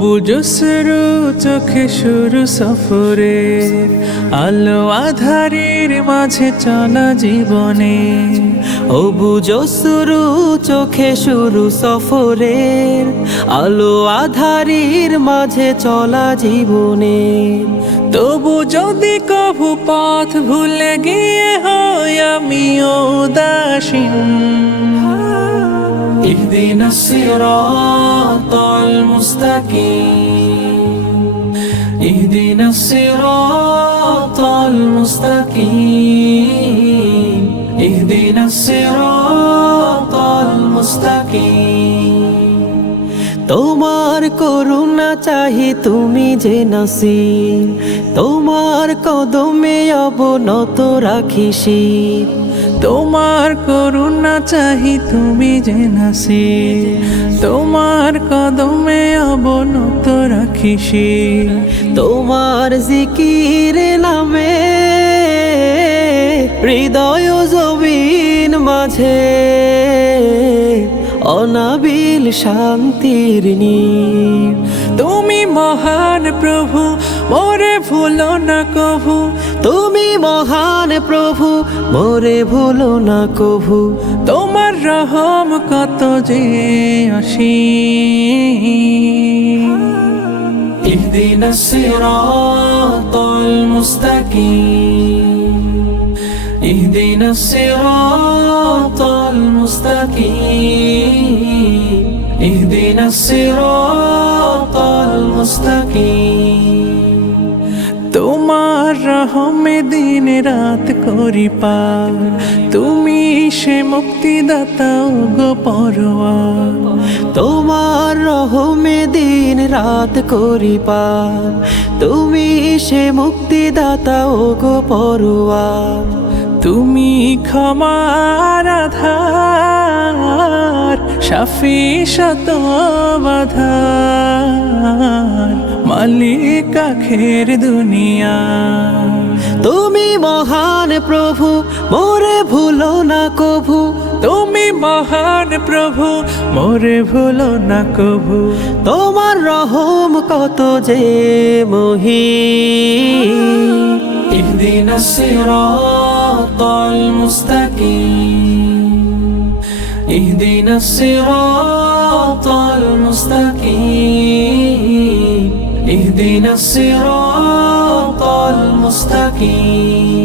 বুঝসরু চোখে শুরু সফরের আলো আধারের মাঝে চলা জীবনে। ও বুঝো শুরু চোখে শুরু সফরের আলো আধারির মাঝে চলা জীবনে। তবু যদি কভু পথ ভুলে গিয়ে হয় আমি উদাসীন, اهدنا الصراط المستقيم اهدنا الصراط المستقيم اهدنا الصراط المستقيم তোমার করুণা চাহি তুমি যে নাসির, তোমার কদমে অবনত রাখি শির। তোমার করুণা চাহি তুমি যে নাসির, তোমার কদমে অবনত রাখিসি। তোমার জিকির নামে হৃদয় জবিন মাঝে অনাবিল শান্তির নীড়। তুমি মহান প্রভু মোরে ভুলো না কভু, তুমি মহান প্রভু মোরে ভুলো না কভু। তোমার রহম কত যে অসীম। اهدنا الصراط المستقيم اهدنا الصراط المستقيم اهدنا الصراط المستقيم তোমার রহমে দিন রাত করি পার, তুমি সে মুক্তিদাতা গো পরোয়ার। তোমার রহমে দিন রাত করি পার, তুমি সে মুক্তিদাতা ও গো পরোয়ার। তুমি ক্ষমার আধার, শাফি শত বাধার, মালিক আখের দুনিয়া। তুমি মহান প্রভু মোরে ভুলো না কভু, তুমি মহান প্রভু মোরে ভুলো না কভু। তোমার রহম কত যে মহিম। اهدنا الصراط المستقيم اهدنا الصراط المستقيم اهدنا الصراط المستقيم